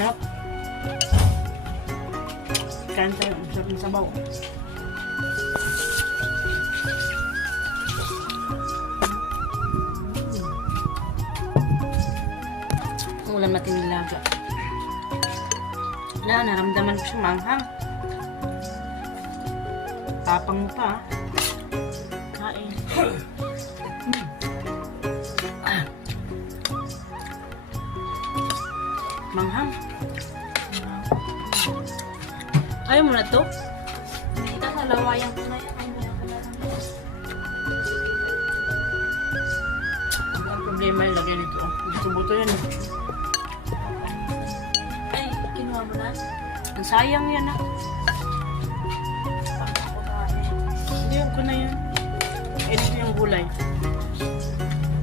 Sarap. Kain tayo. Ang sarap ng sabaw. Ulam natin nilaga. Wala, naramdaman ko siya manghang. Tapang mo pa. Kain. Manghang. Ayaw mo na to? Hindi ka sa lawayan ko na yan. Ang problema yung lagay nito. Buto-buto yan. Ay, kinuha mo na? Ang sayang yan ah. Pagkakuha na yan. Hindi ko na yan. Ito yung gulay.